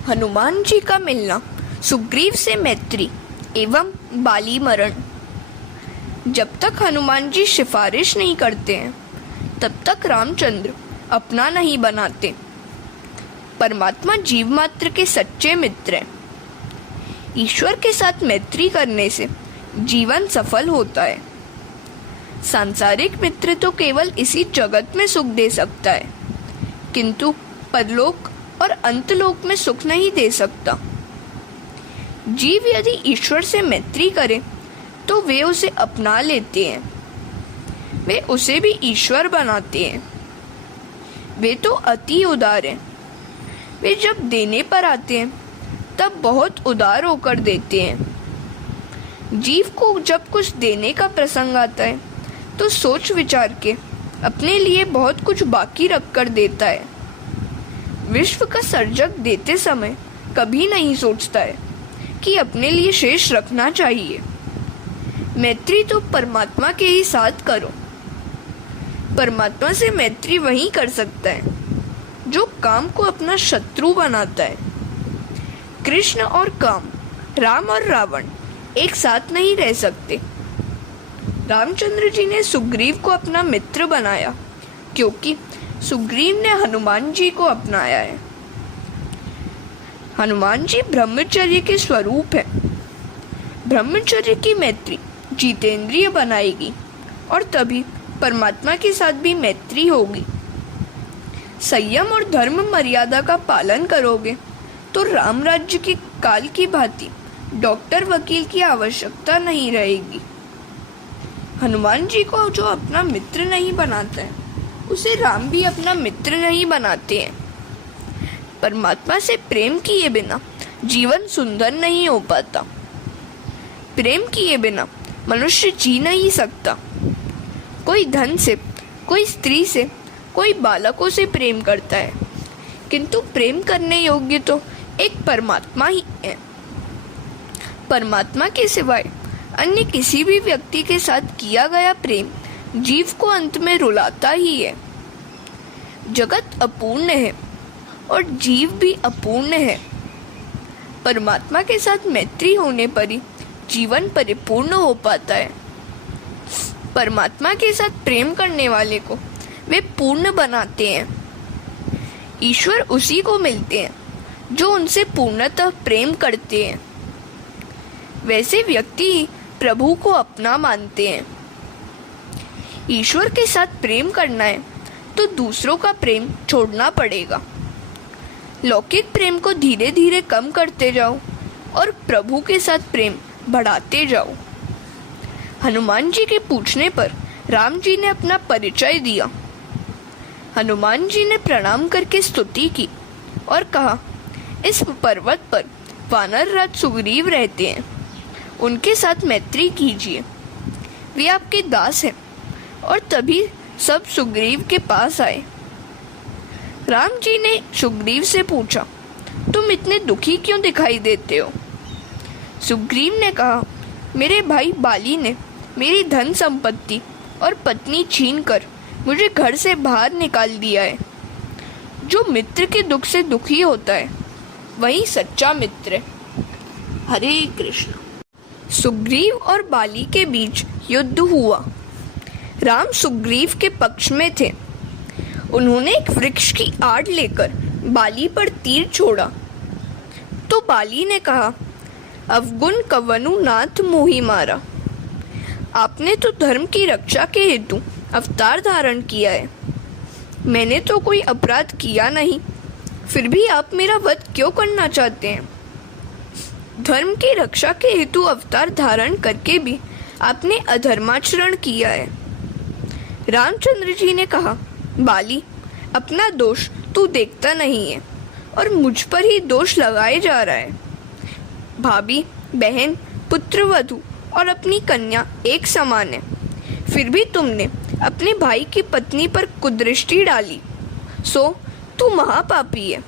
हनुमान जी का मिलना, सुग्रीव से मैत्री एवं बाली मरण। जब तक हनुमान जी सिफारिश नहीं करते हैं तब तक रामचंद्र अपना नहीं बनाते। परमात्मा जीव मात्र के सच्चे मित्र हैं। ईश्वर के साथ मैत्री करने से जीवन सफल होता है। सांसारिक मित्र तो केवल इसी जगत में सुख दे सकता है, किंतु परलोक और अंतलोक में सुख नहीं दे सकता। जीव यदि ईश्वर से मैत्री करे तो वे उसे अपना लेते हैं, वे उसे भी ईश्वर बनाते हैं। वे तो अति उदार हैं। वे जब देने पर आते हैं तब बहुत उदार होकर देते हैं। जीव को जब कुछ देने का प्रसंग आता है तो सोच विचार के अपने लिए बहुत कुछ बाकी रखकर देता है। विश्व का सर्जक देते समय कभी नहीं सोचता है कि अपने लिए शेष रखना चाहिए। मैत्री तो परमात्मा के ही साथ करो। परमात्मा से मैत्री वही कर सकता है जो काम को अपना शत्रु बनाता है। कृष्ण और काम, राम और रावण एक साथ नहीं रह सकते। रामचंद्र जी ने सुग्रीव को अपना मित्र बनाया क्योंकि सुग्रीव ने हनुमान जी को अपनाया है। हनुमान जी ब्रह्मचर्य के स्वरूप है। ब्रह्मचर्य की मैत्री जितेंद्रिय बनाएगी और तभी परमात्मा के साथ भी मैत्री होगी। संयम और धर्म मर्यादा का पालन करोगे तो राम राज्य के काल की भांति डॉक्टर वकील की आवश्यकता नहीं रहेगी। हनुमान जी को जो अपना मित्र नहीं बनाता है उसे राम भी अपना मित्र नहीं बनाते हैं। परमात्मा से प्रेम किए बिना जीवन सुंदर नहीं हो पाता। प्रेम किए बिना मनुष्य जी नहीं सकता। कोई धन से, कोई स्त्री से, कोई बालकों से प्रेम करता है, किंतु प्रेम करने योग्य तो एक परमात्मा ही है। परमात्मा के सिवाय अन्य किसी भी व्यक्ति के साथ किया गया प्रेम जीव को अंत में रुलाता ही है। जगत अपूर्ण है और जीव भी अपूर्ण है। परमात्मा के साथ मैत्री होने पर ही जीवन परिपूर्ण हो पाता है। परमात्मा के साथ प्रेम करने वाले को वे पूर्ण बनाते हैं। ईश्वर उसी को मिलते हैं जो उनसे पूर्णतः प्रेम करते हैं। वैसे व्यक्ति ही प्रभु को अपना मानते हैं। ईश्वर के साथ प्रेम करना है तो दूसरों का प्रेम छोड़ना पड़ेगा। लौकिक प्रेम को धीरे धीरे कम करते जाओ और प्रभु के साथ प्रेम बढ़ाते जाओ। हनुमान जी के पूछने पर राम जी ने अपना परिचय दिया। हनुमान जी ने प्रणाम करके स्तुति की और कहा, इस पर्वत पर वानर राज सुग्रीव रहते हैं, उनके साथ मैत्री कीजिए। वे आपके दास हैं। और तभी सब सुग्रीव के पास आए। राम जी ने सुग्रीव से पूछा, तुम इतने दुखी क्यों दिखाई देते हो? सुग्रीव ने कहा, मेरे भाई बाली ने मेरी धन संपत्ति और पत्नी छीनकर मुझे घर से बाहर निकाल दिया है। जो मित्र के दुख से दुखी होता है वही सच्चा मित्र है। हरे कृष्ण। सुग्रीव और बाली के बीच युद्ध हुआ। राम सुग्रीव के पक्ष में थे। उन्होंने एक वृक्ष की आड़ लेकर बाली पर तीर छोड़ा तो बाली ने कहा, अवगुण कवनु नाथ मोहि मारा। आपने तो धर्म की रक्षा के हेतु अवतार धारण किया है। मैंने तो कोई अपराध किया नहीं, फिर भी आप मेरा वध क्यों करना चाहते हैं? धर्म की रक्षा के हेतु अवतार धारण करके भी आपने अधर्माचरण किया है। रामचंद्र जी ने कहा, बाली, अपना दोष तू देखता नहीं है और मुझ पर ही दोष लगाए जा रहा है। भाभी, बहन, पुत्रवधू और अपनी कन्या एक समान है, फिर भी तुमने अपने भाई की पत्नी पर कुदृष्टि डाली, सो तू महापापी है।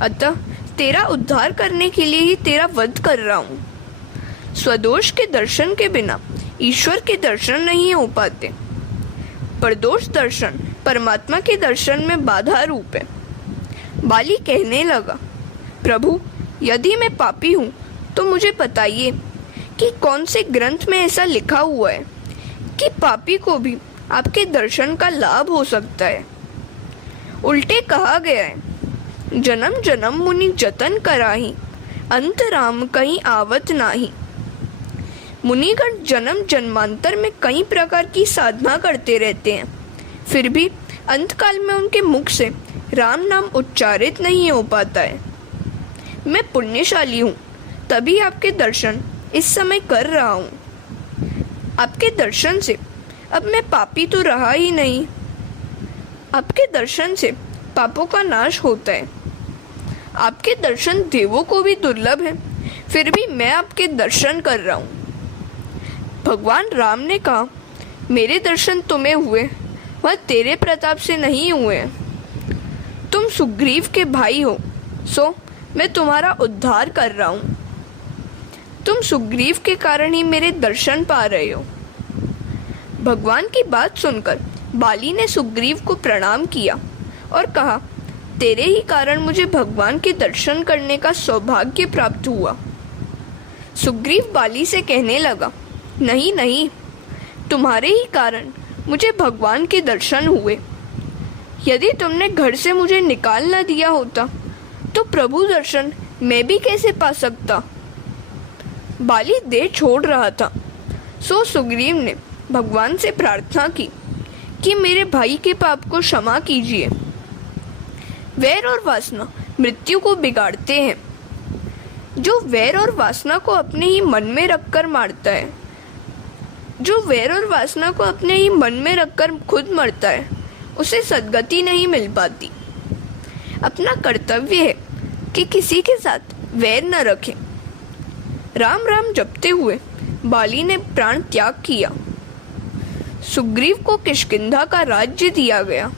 अतः तेरा उद्धार करने के लिए ही तेरा वध कर रहा हूँ। स्वदोष के दर्शन के बिना ईश्वर के दर्शन नहीं हो पाते। परदोष दर्शन परमात्मा के दर्शन में बाधा रूप है। बाली कहने लगा, प्रभु, यदि मैं पापी हूँ तो मुझे बताइए कि कौन से ग्रंथ में ऐसा लिखा हुआ है कि पापी को भी आपके दर्शन का लाभ हो सकता है। उल्टे कहा गया है, जन्म जन्म मुनि जतन कराही, अंत राम कहीं आवत नाही। मुनिगण जन्म जन्मांतर में कई प्रकार की साधना करते रहते हैं, फिर भी अंतकाल में उनके मुख से राम नाम उच्चारित नहीं हो पाता है। मैं पुण्यशाली हूँ, तभी आपके दर्शन इस समय कर रहा हूँ। आपके दर्शन से अब मैं पापी तो रहा ही नहीं। आपके दर्शन से पापों का नाश होता है। आपके दर्शन देवों को भी दुर्लभ है, फिर भी मैं आपके दर्शन कर रहा हूँ। भगवान राम ने कहा, मेरे दर्शन तुम्हें हुए, वह तेरे प्रताप से नहीं हुए। तुम सुग्रीव के भाई हो, सो मैं तुम्हारा उद्धार कर रहा हूँ। तुम सुग्रीव के कारण ही मेरे दर्शन पा रहे हो। भगवान की बात सुनकर बाली ने सुग्रीव को प्रणाम किया और कहा, तेरे ही कारण मुझे भगवान के दर्शन करने का सौभाग्य प्राप्त हुआ। सुग्रीव बाली से कहने लगा, नहीं नहीं, तुम्हारे ही कारण मुझे भगवान के दर्शन हुए। यदि तुमने घर से मुझे निकाल न दिया होता तो प्रभु दर्शन मैं भी कैसे पा सकता। बाली देह छोड़ रहा था, सो सुग्रीव ने भगवान से प्रार्थना की कि मेरे भाई के पाप को क्षमा कीजिए। वैर और वासना मृत्यु को बिगाड़ते हैं। जो वैर और वासना को अपने ही मन में रखकर मारता है, जो वैर और वासना को अपने ही मन में रखकर खुद मरता है, उसे सद्गति नहीं मिल पाती। अपना कर्तव्य है कि किसी के साथ वैर न रखें। राम राम जपते हुए बाली ने प्राण त्याग किया। सुग्रीव को किष्किंधा का राज्य दिया गया।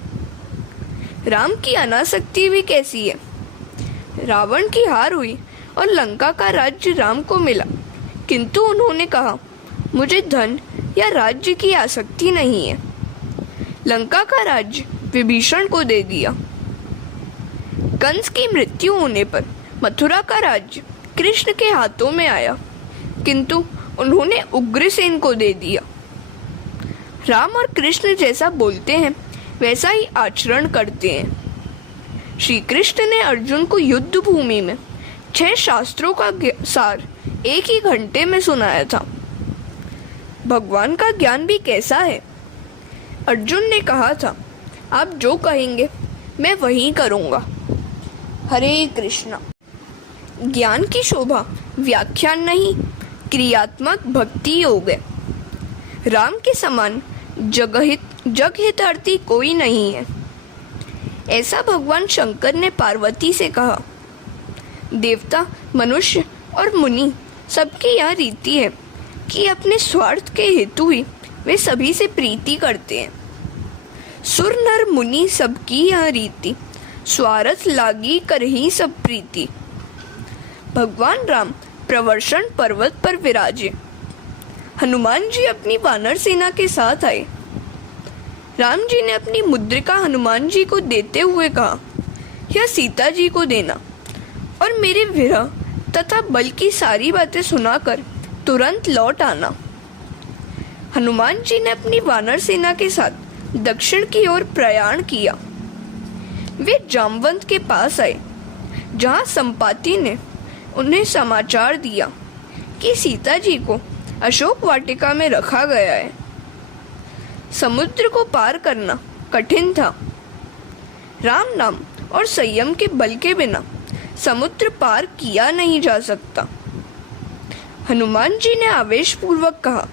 राम की अनासक्ति भी कैसी है। रावण की हार हुई और लंका का राज्य राम को मिला, किंतु उन्होंने कहा, मुझे धन या राज्य की आसक्ति नहीं है। लंका का राज्य विभीषण को दे दिया। कंस की मृत्यु होने पर मथुरा का राज्य कृष्ण के हाथों में आया, किंतु उन्होंने उग्रसेन को दे दिया। राम और कृष्ण जैसा बोलते हैं वैसा ही आचरण करते हैं। श्री कृष्ण ने अर्जुन को युद्ध भूमि में 6 शास्त्रों का सार एक ही घंटे में सुनाया था। भगवान का ज्ञान भी कैसा है। अर्जुन ने कहा था, आप जो कहेंगे मैं वही करूँगा। हरे कृष्णा। ज्ञान की शोभा व्याख्यान नहीं, क्रियात्मक भक्ति योग है। राम के समान जग हितार्थी कोई नहीं है। ऐसा भगवान शंकर ने पार्वती से कहा। देवता, मनुष्य और मुनि सबकी यह रीति है कि अपने स्वार्थ के हेतु ही वे सभी से प्रीति करते हैं। सुर नर मुनि सबकी यह रीति, स्वार्थ लागी कर ही सब प्रीति। भगवान राम प्रवर्षण पर्वत पर विराजे। हनुमान जी अपनी वानर सेना के साथ आए। राम जी ने अपनी मुद्रिका हनुमान जी को देते हुए कहा, यह सीता जी को देना और मेरे विरह तथा बल की सारी बातें सुनाकर तुरंत लौट आना। हनुमान जी ने अपनी वानर सेना के साथ दक्षिण की ओर प्रयाण किया। वे जामवंत के पास आए, जहां संपाति ने उन्हें समाचार दिया कि सीता जी को अशोक वाटिका में रखा गया है। समुद्र को पार करना कठिन था। राम नाम और संयम के बल के बिना समुद्र पार किया नहीं जा सकता। हनुमान जी ने आवेशपूर्वक कहा,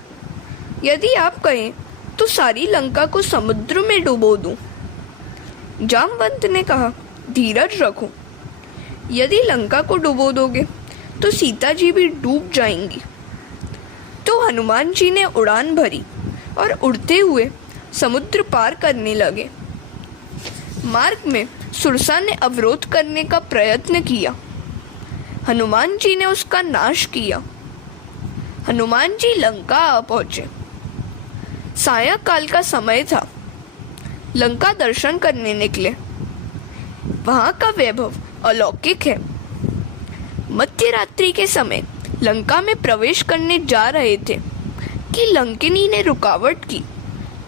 यदि आप कहें तो सारी लंका को समुद्र में डुबो दूं। जामवंत ने कहा, धीरज रखो, यदि लंका को डुबो दोगे तो सीता जी भी डूब जाएंगी। तो हनुमान जी ने उड़ान भरी और उड़ते हुए समुद्र पार करने लगे। मार्ग में सुरसा ने अवरोध करने का प्रयत्न किया। हनुमान जी ने उसका नाश किया। हनुमान जी लंका आ पहुंचे। सायंकाल का समय था। लंका दर्शन करने निकले। वहां का वैभव अलौकिक है। मध्य रात्रि के समय लंका में प्रवेश करने जा रहे थे कि लंकिनी ने रुकावट की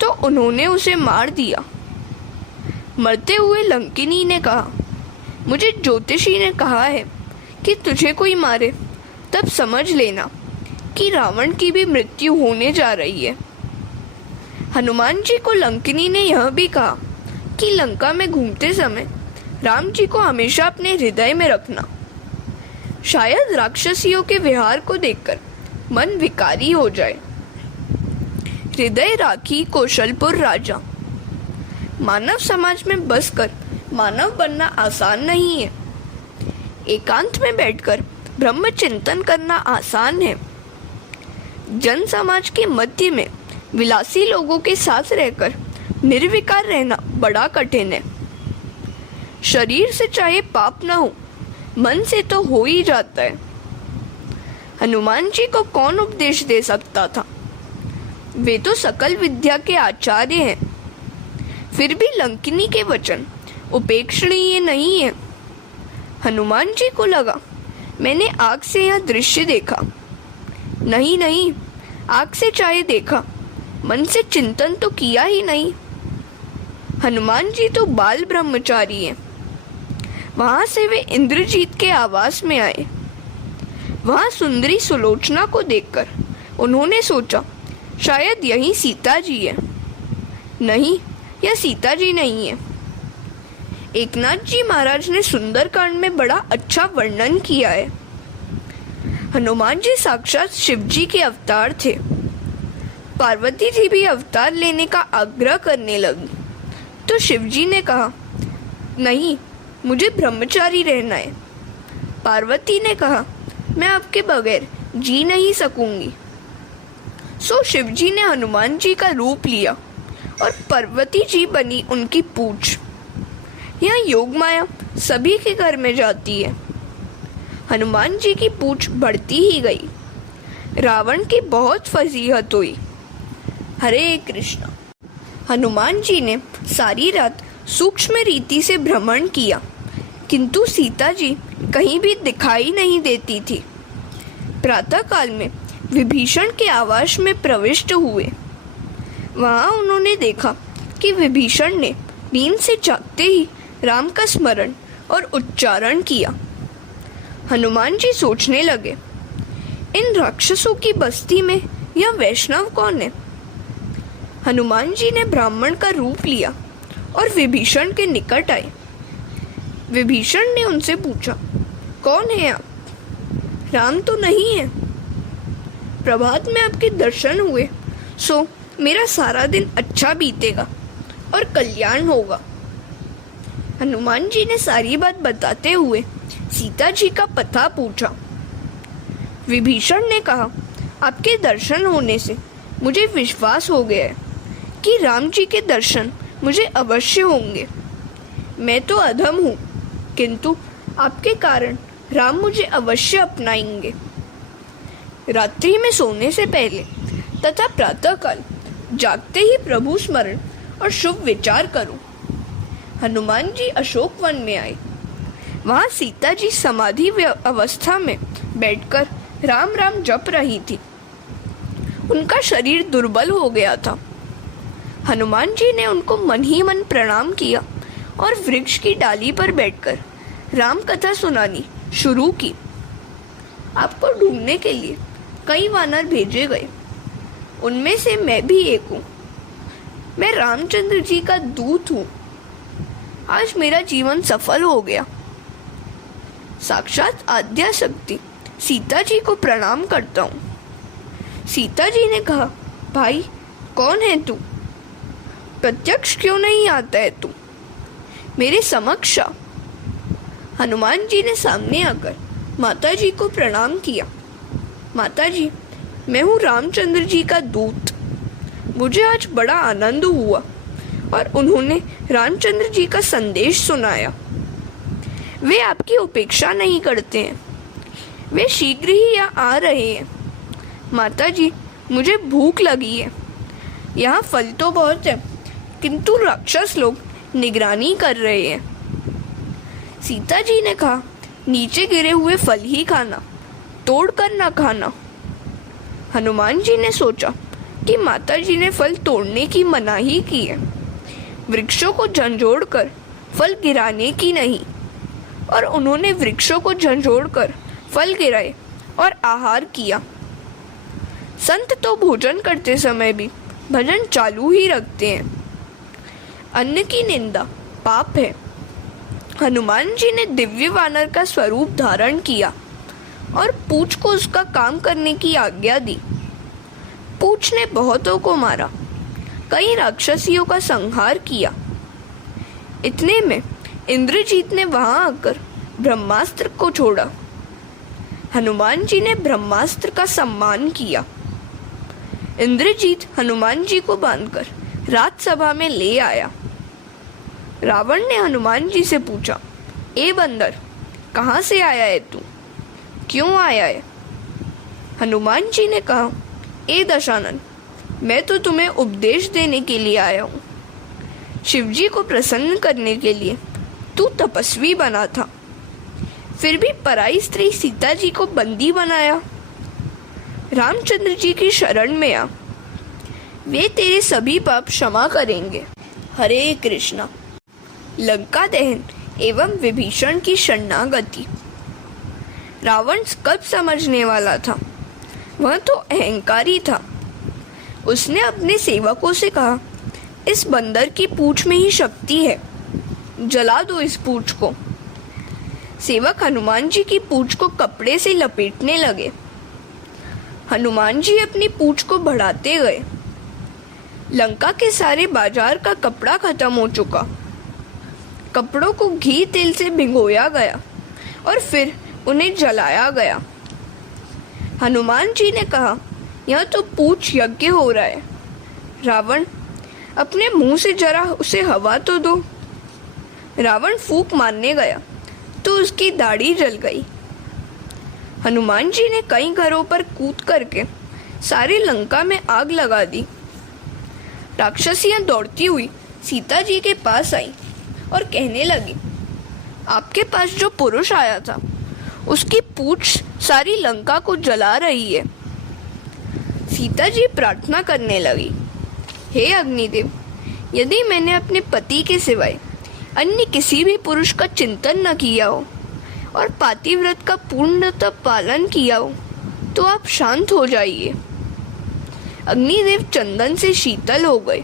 तो उन्होंने उसे मार दिया। मरते हुए लंकिनी ने कहा, मुझे ज्योतिषी ने कहा है कि तुझे कोई मारे तब समझ लेना कि रावण की भी मृत्यु होने जा रही है। हनुमान जी को लंकिनी ने यह भी कहा कि लंका में घूमते समय राम जी को हमेशा अपने हृदय में रखना। शायद राक्षसियों के विहार को देखकर मन विकारी हो जाए। हृदय राखी कौशलपुर राजा। मानव समाज में बसकर मानव बनना आसान नहीं है। एकांत में बैठकर ब्रह्म चिंतन करना आसान है। जन समाज के मध्य में विलासी लोगों के साथ रहकर निर्विकार रहना बड़ा कठिन है। शरीर से चाहे पाप न हो, मन से तो हो ही जाता है। हनुमान जी को कौन उपदेश दे सकता था? वे तो सकल विद्या के आचार्य हैं। फिर भी लंकिनी के वचन उपेक्षणीय नहीं है। हनुमान जी को लगा, मैंने आँख से यह दृश्य देखा। नहीं नहीं, आँख से चाहे देखा, मन से चिंतन तो किया ही नहीं। हनुमान जी तो बाल ब्रह्मचारी हैं। वहां से वे इंद्रजीत के आवास में आए। वहां सुंदरी सुलोचना को देखकर उन्होंने सोचा, शायद यही सीता जी है। नहीं, यह सीता जी नहीं है। एकनाथ जी महाराज ने सुंदरकांड में बड़ा अच्छा वर्णन किया है। हनुमान जी साक्षात शिव जी के अवतार थे। पार्वती जी भी अवतार लेने का आग्रह करने लगी तो शिव जी ने कहा, नहीं, मुझे ब्रह्मचारी रहना है। पार्वती ने कहा, मैं आपके बगैर जी नहीं सकूंगी। सो शिव जी ने हनुमान जी का रूप लिया और पार्वती जी बनी उनकी पूछ। यह योग माया सभी के घर में जाती है। हनुमान जी की पूछ बढ़ती ही गई। रावण की बहुत फजीहत हुई। हरे कृष्णा। हनुमान जी ने सारी रात सूक्ष्म रीति से भ्रमण किया, किंतु सीता जी कहीं भी दिखाई नहीं देती थी। प्रातःकाल में विभीषण के आवास में प्रविष्ट हुए। वहां उन्होंने देखा कि विभीषण ने नींद से जागते ही राम का स्मरण और उच्चारण किया। हनुमान जी सोचने लगे, इन राक्षसों की बस्ती में यह वैष्णव कौन है? हनुमान जी ने ब्राह्मण का रूप लिया और विभीषण के निकट आए। विभीषण ने उनसे पूछा, कौन है आप? राम तो नहीं है। प्रभात में आपके दर्शन हुए, सो मेरा सारा दिन अच्छा बीतेगा और कल्याण होगा। हनुमान जी ने सारी बात बताते हुए सीता जी का पता पूछा। विभीषण ने कहा, आपके दर्शन होने से मुझे विश्वास हो गया है कि राम जी के दर्शन मुझे अवश्य होंगे। मैं तो अधम हूँ, किंतु आपके कारण राम मुझे अवश्य अपनाएंगे। रात्रि में सोने से पहले तथा प्रातःकाल जागते ही प्रभु स्मरण और शुभ विचार करो। हनुमान जी अशोक वन में आए। वहां सीता जी समाधि अवस्था में बैठकर राम राम जप रही थी। उनका शरीर दुर्बल हो गया था। हनुमान जी ने उनको मन ही मन प्रणाम किया और वृक्ष की डाली पर बैठकर राम कथा सुनानी शुरू की। आपको ढूंढने के लिए कई वानर भेजे गए, उनमें से मैं भी एक हूँ। मैं रामचंद्र जी का दूत हूँ। आज मेरा जीवन सफल हो गया। साक्षात आद्या शक्ति सीता जी को प्रणाम करता हूँ। सीता जी ने कहा, भाई कौन है तू? प्रत्यक्ष क्यों नहीं आता है तू? मेरे समक्ष आ। हनुमान जी ने सामने आकर माता जी को प्रणाम किया। माता जी, मैं हूँ रामचंद्र जी का दूत। मुझे आज बड़ा आनंद हुआ और उन्होंने रामचंद्र जी का संदेश सुनाया। वे आपकी उपेक्षा नहीं करते हैं। वे शीघ्र ही यहाँ आ रहे हैं। माता जी, मुझे भूख लगी है। यहाँ फल तो बहुत है, किंतु राक्षस लोग निगरानी कर रहे हैं। सीता जी ने कहा, नीचे गिरे हुए फल ही खाना, तोड़ कर ना खाना। हनुमान जी ने सोचा कि माता जी ने फल तोड़ने की मनाही की है, वृक्षों को झंझोड़ कर फल गिराने की नहीं। और उन्होंने वृक्षों को झंझोड़ कर फल गिराए और आहार किया। संत तो भोजन करते समय भी भजन चालू ही रखते हैं। अन्न की निंदा पाप है। हनुमान जी ने दिव्य वानर का स्वरूप धारण किया और पूछ को उसका काम करने की आज्ञा दी। पूछ ने बहुतों को मारा, कई राक्षसियों का संहार किया। इतने में इंद्रजीत ने वहां आकर ब्रह्मास्त्र को छोड़ा। हनुमान जी ने ब्रह्मास्त्र का सम्मान किया। इंद्रजीत हनुमान जी को बांधकर राजसभा में ले आया। रावण ने हनुमान जी से पूछा, ए बंदर, कहाँ से आया है तू, क्यों आया है? हनुमान जी ने कहा, ए दशानन, मैं तो तुम्हें उपदेश देने के लिए आया हूँ। शिवजी को प्रसन्न करने के लिए तू तपस्वी बना था, फिर भी पराई स्त्री सीता जी को बंदी बनाया। रामचंद्र जी की शरण में आ, वे तेरे सभी पाप क्षमा करेंगे। हरे कृष्णा। लंका दहन एवं विभीषण की शरणागति। रावण कब समझने वाला था, वह तो अहंकारी था। उसने अपने सेवकों से कहा, इस बंदर की पूंछ में ही शक्ति है, जला दो इस पूंछ को। सेवक हनुमान जी की पूंछ को कपड़े से लपेटने लगे। हनुमान जी अपनी पूंछ को बढ़ाते गए। लंका के सारे बाजार का कपड़ा खत्म हो चुका। कपड़ों को घी तेल से भिगोया गया और फिर उन्हें जलाया गया। हनुमान जी ने कहा, यह तो पूंछ यज्ञ हो रहा है। रावण, अपने मुंह से जरा उसे हवा तो दो। रावण फूंक मारने गया तो उसकी दाढ़ी जल गई। हनुमान जी ने कई घरों पर कूद करके सारी लंका में आग लगा दी। राक्षसियां दौड़ती हुई सीता जी के पास आई और कहने लगी, आपके पास जो पुरुष आया था उसकी पूंछ सारी लंका को जला रही है। सीता जी प्रार्थना करने लगी, हे अग्निदेव, यदि मैंने अपने पति के सिवाय अन्य किसी भी पुरुष का चिंतन न किया हो और पातिव्रत का पूर्णतः पालन किया हो तो आप शांत हो जाइए। अग्निदेव चंदन से शीतल हो गए।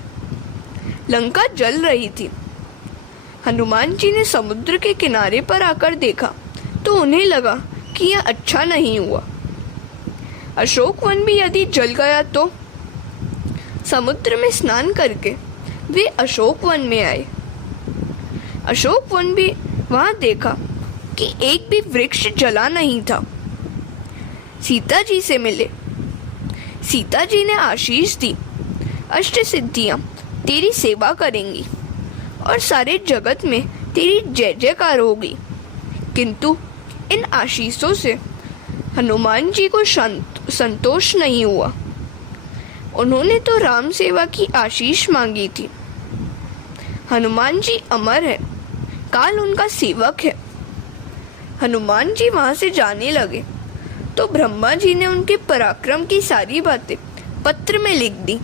लंका जल रही थी। हनुमान जी ने समुद्र के किनारे पर आकर देखा तो उन्हें लगा कि यह अच्छा नहीं हुआ। अशोक वन भी यदि जल गया तो? समुद्र में स्नान करके वे अशोक वन में आए। अशोक वन भी वहां देखा कि एक भी वृक्ष जला नहीं था। सीता जी से मिले। सीता जी ने आशीष दी, अष्ट सिद्धियां तेरी सेवा करेंगी और सारे जगत में तेरी जय जयकार होगी। किंतु इन आशीषों से हनुमान जी को संतोष नहीं हुआ। उन्होंने तो राम सेवा की आशीष मांगी थी। हनुमान जी अमर है, काल उनका सेवक है। हनुमान जी वहां से जाने लगे तो ब्रह्मा जी ने उनके पराक्रम की सारी बातें पत्र में लिख दी।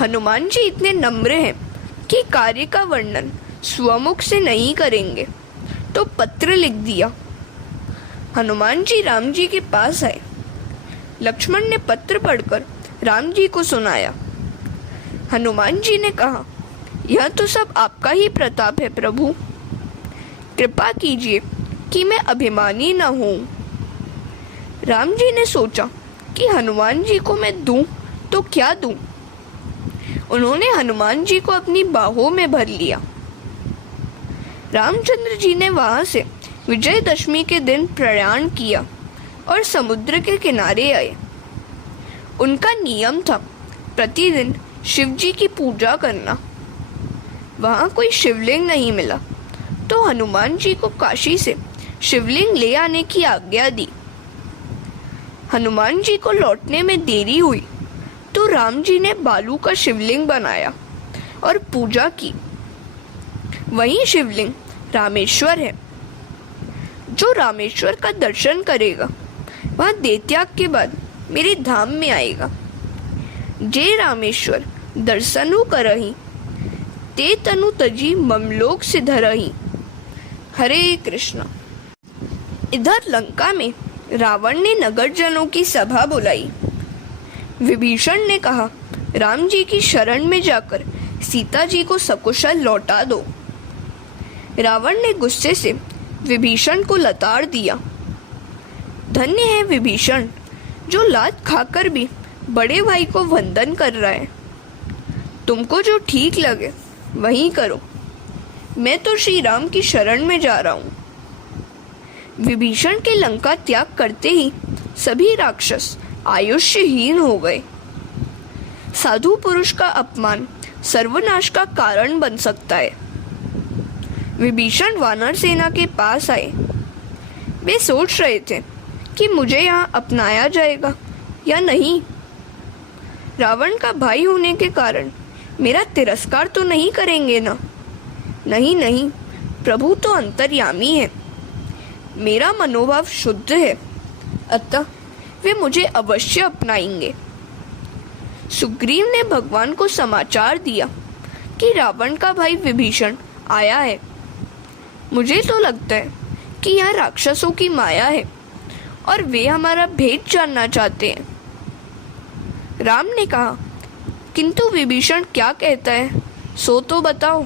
हनुमान जी इतने नम्र हैं कि कार्य का वर्णन स्वमुख से नहीं करेंगे, तो पत्र लिख दिया। हनुमान जी राम जी के पास आए। लक्ष्मण ने पत्र पढ़कर राम जी को सुनाया। हनुमान जी ने कहा, यह तो सब आपका ही प्रताप है प्रभु, कृपा कीजिए कि मैं अभिमानी न हूँ। राम जी ने सोचा कि हनुमान जी को मैं दूं तो क्या दूं। उन्होंने हनुमान जी को अपनी बाहों में भर लिया। रामचंद्र जी ने वहां से विजयदशमी के दिन प्रयाण किया और समुद्र के किनारे आए। उनका नियम था प्रतिदिन शिव जी की पूजा करना। वहां कोई शिवलिंग नहीं मिला तो हनुमान जी को काशी से शिवलिंग ले आने की आज्ञा दी। हनुमान जी को लौटने में देरी हुई तो राम जी ने बालू का शिवलिंग बनाया और पूजा की। वही शिवलिंग रामेश्वर है। जो रामेश्वर का दर्शन करेगा वह देहत्याग के बाद मेरे धाम में आएगा। जे रामेश्वर दर्शनु करही ते तनु तजी ममलोक से धरही। हरे कृष्ण। इधर लंका में रावण ने नगरजनों की सभा बुलाई। विभीषण ने कहा, राम जी की शरण में जाकर सीता जी को सकुशल लौटा दो। रावण ने गुस्से से विभीषण को लताड़ दिया। धन्य है विभीषण, जो लात खाकर भी बड़े भाई को वंदन कर रहा है। तुमको जो ठीक लगे वही करो, मैं तो श्री राम की शरण में जा रहा हूँ। विभीषण के लंका त्याग करते ही सभी राक्षस आयुष्यहीन हो गए। साधु पुरुष का अपमान सर्वनाश का कारण बन सकता है। विभीषण वानर सेना के पास आए। वे सोच रहे थे कि मुझे यहाँ अपनाया जाएगा या नहीं। रावण का भाई होने के कारण मेरा तिरस्कार तो नहीं करेंगे ना? नहीं नहीं, प्रभु तो अंतर्यामी है, मेरा मनोभाव शुद्ध है, अतः वे मुझे अवश्य अपनाएंगे। सुग्रीव ने भगवान को समाचार दिया कि रावण का भाई विभीषण आया है। मुझे तो लगता है कि यह राक्षसों की माया है और वे हमारा भेद जानना चाहते हैं। राम ने कहा, किंतु विभीषण क्या कहता है सो तो बताओ।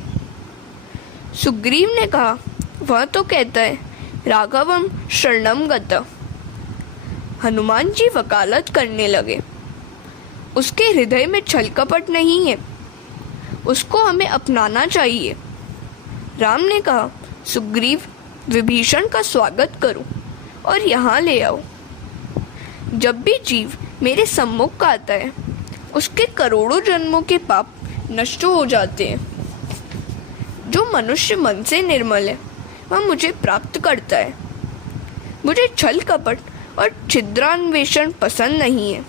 सुग्रीव ने कहा, वह तो कहता है राघवम शरणम गत। हनुमान जी वकालत करने लगे। उसके हृदय में छल कपट नहीं है, उसको हमें अपनाना चाहिए। राम ने कहा, सुग्रीव, विभीषण का स्वागत करो और यहाँ ले आओ। जब भी जीव मेरे सम्मुख आता है उसके करोड़ों जन्मों के पाप नष्ट हो जाते हैं। जो मनुष्य मन से निर्मल है वह मुझे प्राप्त करता है। मुझे छल कपट और छिद्रान्वेषण पसंद नहीं है।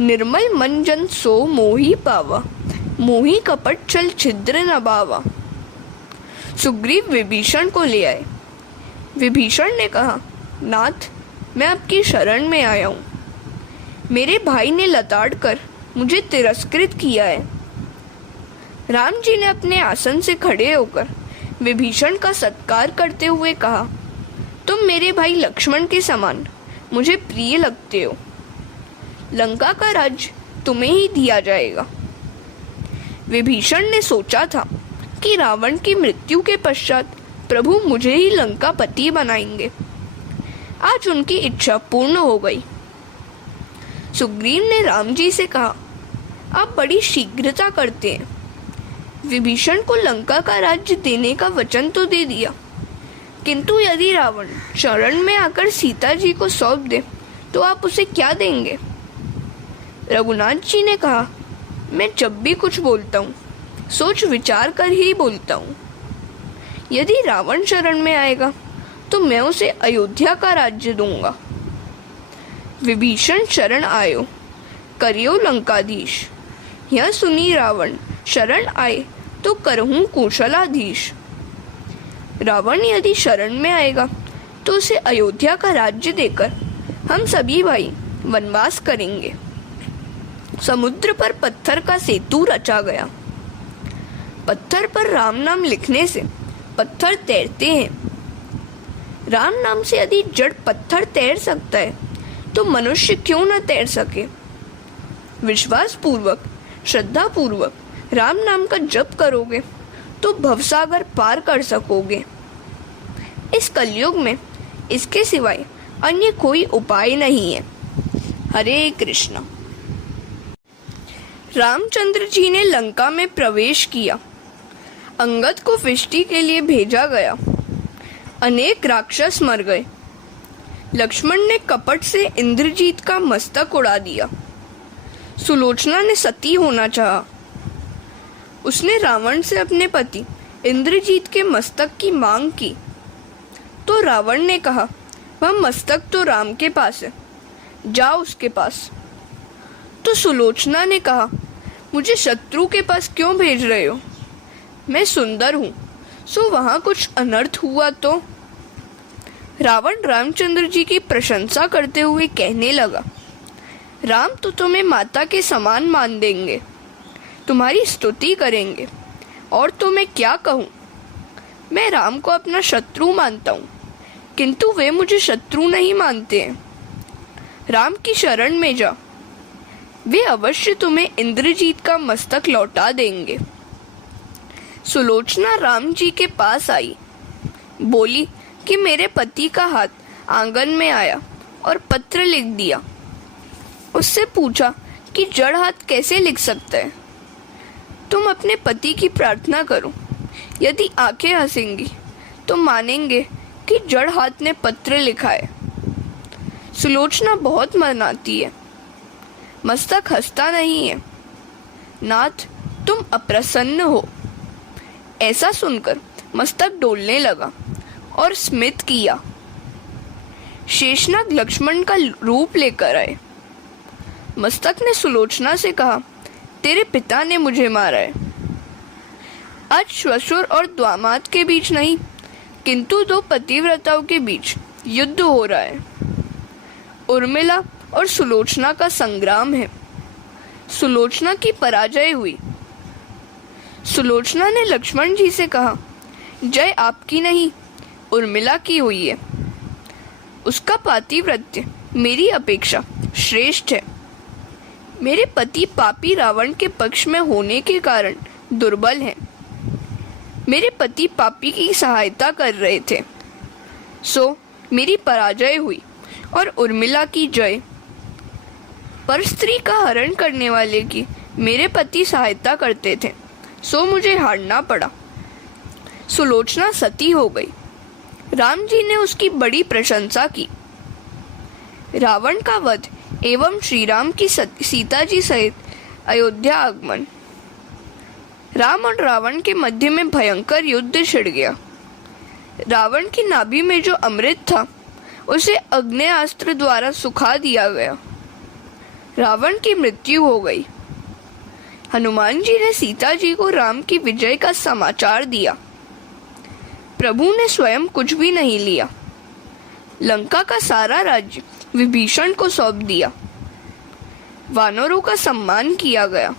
निर्मल मन जन सो मोही पावा, मोही कपट छल छिद्र न बावा। सुग्रीव विभीषण को ले आए। विभीषण ने कहा, नाथ, मैं आपकी शरण में आया हूँ। मेरे भाई ने लताड़ कर मुझे तिरस्कृत किया है। राम जी ने अपने आसन से खड़े होकर विभीषण का सत्कार करते हुए कहा, तुम मेरे भाई लक्ष्मण के समान मुझे प्रिय लगते हो। लंका का राज्य तुम्हें ही दिया जाएगा। विभीषण ने सोचा था कि रावण की मृत्यु के पश्चात प्रभु मुझे ही लंकापति बनाएंगे। आज उनकी इच्छा पूर्ण हो गई। सुग्रीव ने राम जी से कहा, आप बड़ी शीघ्रता करते हैं। विभीषण को लंका का राज्य देने का वचन तो दे दिया, किंतु यदि रावण शरण में आकर सीता जी को सौंप दे तो आप उसे क्या देंगे? रघुनाथ जी ने कहा, मैं जब भी कुछ बोलता हूँ सोच विचार कर ही बोलता हूँ। यदि रावण शरण में आएगा तो मैं उसे अयोध्या का राज्य दूंगा। विभीषण शरण आयो, करियो लंकाधीश। यह सुनी रावण शरण आए तो करहूं कौशलाधीश। रावण यदि शरण में आएगा तो उसे अयोध्या का राज्य देकर हम सभी भाई वनवास करेंगे। समुद्र पर पत्थर का सेतु रचा गया। पत्थर पर राम नाम लिखने से पत्थर तैरते हैं। राम नाम से यदि जड़ पत्थर तैर सकता है तो मनुष्य क्यों न तैर सके? विश्वास पूर्वक, श्रद्धा पूर्वक राम नाम का जप करोगे तो भवसागर पार कर सकोगे। इस कलयुग में इसके सिवाय अन्य कोई उपाय नहीं है। हरे कृष्ण। रामचंद्र जी ने लंका में प्रवेश किया। अंगद को फिष्टी के लिए भेजा गया। अनेक राक्षस मर गए। लक्ष्मण ने कपट से इंद्रजीत का मस्तक उड़ा दिया। सुलोचना ने सती होना चाहा। उसने रावण से अपने पति इंद्रजीत के मस्तक की मांग की तो रावण ने कहा, वह मस्तक तो राम के पास है, जाओ उसके पास। तो सुलोचना ने कहा, मुझे शत्रु के पास क्यों भेज रहे हो? मैं सुंदर हूँ, सो वहाँ कुछ अनर्थ हुआ तो? रावण रामचंद्र जी की प्रशंसा करते हुए कहने लगा, राम तो तुम्हें माता के समान मान देंगे, तुम्हारी स्तुति करेंगे, और तो मैं क्या कहूँ। मैं राम को अपना शत्रु मानता हूँ, किंतु वे मुझे शत्रु नहीं मानते हैं। राम की शरण में जा, वे अवश्य तुम्हें इंद्रजीत का मस्तक लौटा देंगे। सुलोचना राम जी के पास आई, बोली कि मेरे पति का हाथ आंगन में आया और पत्र लिख दिया। उससे पूछा कि जड़ हाथ कैसे लिख सकता है। तुम अपने पति की प्रार्थना करो, यदि आंखें हंसेंगी तो मानेंगे कि जड़ हाथ ने पत्र लिखा है। सुलोचना बहुत मनाती है, मस्तक हंसता नहीं है। नाथ, तुम अप्रसन्न हो। ऐसा सुनकर मस्तक डोलने लगा और स्मित किया। शेषनाग लक्ष्मण का रूप लेकर आए। मस्तक ने सुलोचना से कहा, तेरे पिता ने मुझे मारा है। आज श्वशुर और दामाद के बीच नहीं, किंतु दो पतिव्रताओं के बीच युद्ध हो रहा है। उर्मिला और सुलोचना का संग्राम है। सुलोचना की पराजय हुई। सुलोचना ने लक्ष्मण जी से कहा, जय आपकी नहीं, उर्मिला की हुई है। उसका पातिव्रत्य मेरी अपेक्षा श्रेष्ठ है। मेरे पति पापी रावण के पक्ष में होने के कारण दुर्बल हैं। मेरे पति पापी की सहायता कर रहे थे, सो मेरी पराजय हुई और उर्मिला की जय। पर स्त्री का हरण करने वाले की मेरे पति सहायता करते थे, सो मुझे हारना पड़ा। सुलोचना सती हो गई। राम जी ने उसकी बड़ी प्रशंसा की। रावण का वध एवं श्री राम की सीता जी सहित अयोध्या आगमन। राम और रावण के मध्य में भयंकर युद्ध छिड़ गया। रावण की नाभि में जो अमृत था उसे अग्नेयास्त्र द्वारा सुखा दिया गया। रावण की मृत्यु हो गई। हनुमान जी ने सीता जी को राम की विजय का समाचार दिया। प्रभु ने स्वयं कुछ भी नहीं लिया। लंका का सारा राज्य विभीषण को सौंप दिया। वानरों का सम्मान किया गया।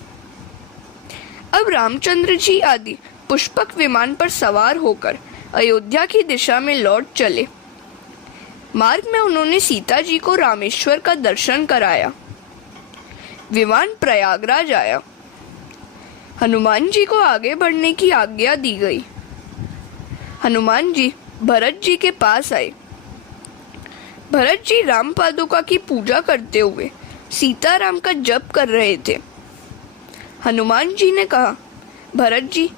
अब रामचंद्र जी आदि पुष्पक विमान पर सवार होकर अयोध्या की दिशा में लौट चले। मार्ग में उन्होंने सीता जी को रामेश्वर का दर्शन कराया। विमान प्रयागराज आया। हनुमान जी को आगे बढ़ने की आज्ञा दी गई। हनुमान जी भरत जी के पास आए। भरत जी राम पादुका की पूजा करते हुए सीताराम का जप कर रहे थे। हनुमान जी ने कहा, भरत जी,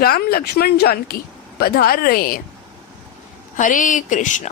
राम लक्ष्मण जानकी पधार रहे हैं। हरे कृष्णा।